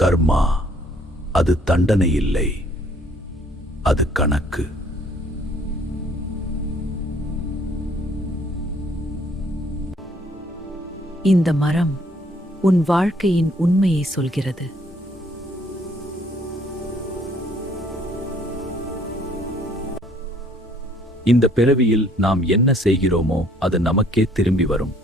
கர்மா அது தண்டனை இல்லை, அது கணக்கு. இந்த மரம் உன் வாழ்க்கையின் உண்மையை சொல்கிறது. இந்த பிறவியில் நாம் என்ன செய்கிறோமோ அது நமக்கே திரும்பி வரும்.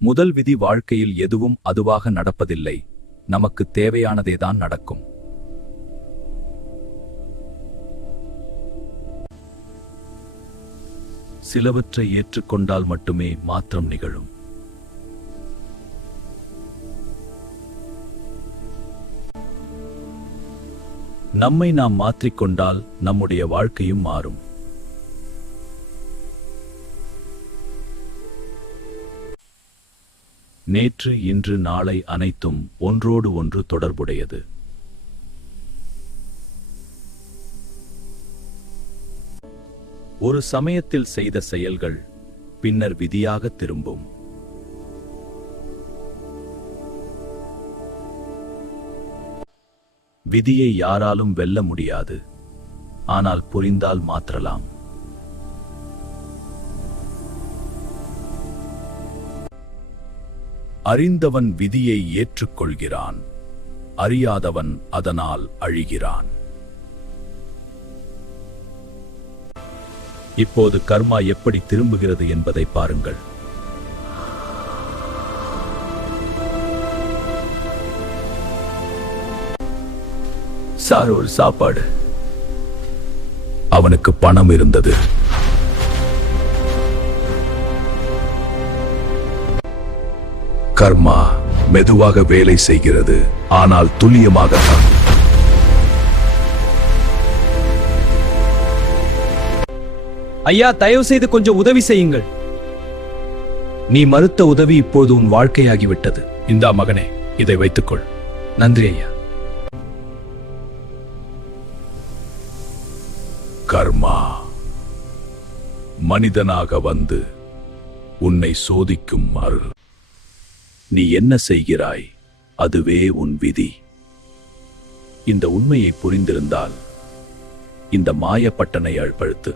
முதல் விதி வாழ்க்கையில் எதுவும் அதுவாக நடப்பதில்லை, நமக்கு தேவையானதேதான் நடக்கும். சிலவற்றை ஏற்றுக்கொண்டால் மட்டுமே மாற்றம் நிகழும். நம்மை நாம் மாற்றிக்கொண்டால் நம்முடைய வாழ்க்கையும் மாறும். நேற்று, இன்று, நாளை அனைத்தும் ஒன்றோடு ஒன்று தொடர்புடையது. ஒரு சமயத்தில் செய்த செயல்கள் பின்னர் விதியாக திரும்பும். விதியை யாராலும் வெல்ல முடியாது, ஆனால் புரிந்தால் மாற்றலாம். அறிந்தவன் விதியை ஏற்றுக்கொள்கிறான், அறியாதவன் அதனால் அழிகிறான். இப்போது கர்மா எப்படி திரும்புகிறது என்பதை பாருங்கள். சார், ஒரு சாப்பாடு. அவனுக்கு பணம் இருந்தது. கர்மா மெதுவாக வேலை செய்கிறது, ஆனால் துல்லியமாகத்தான். ஐயா, தயவு செய்து கொஞ்சம் உதவி செய்யுங்கள். நீ மறுத்த உதவி இப்போது உன் வாழ்க்கையாகிவிட்டது. இந்தா மகனே, இதை வைத்துக்கொள். நன்றி ஐயா. கர்மா மனிதனாக வந்து உன்னை சோதிக்கும் அருள். நீ என்ன செய்கிறாய், அதுவே உன் விதி. இந்த உண்மையை புரிந்திருந்தால் இந்த மாயப்பட்டனை அழுத்து.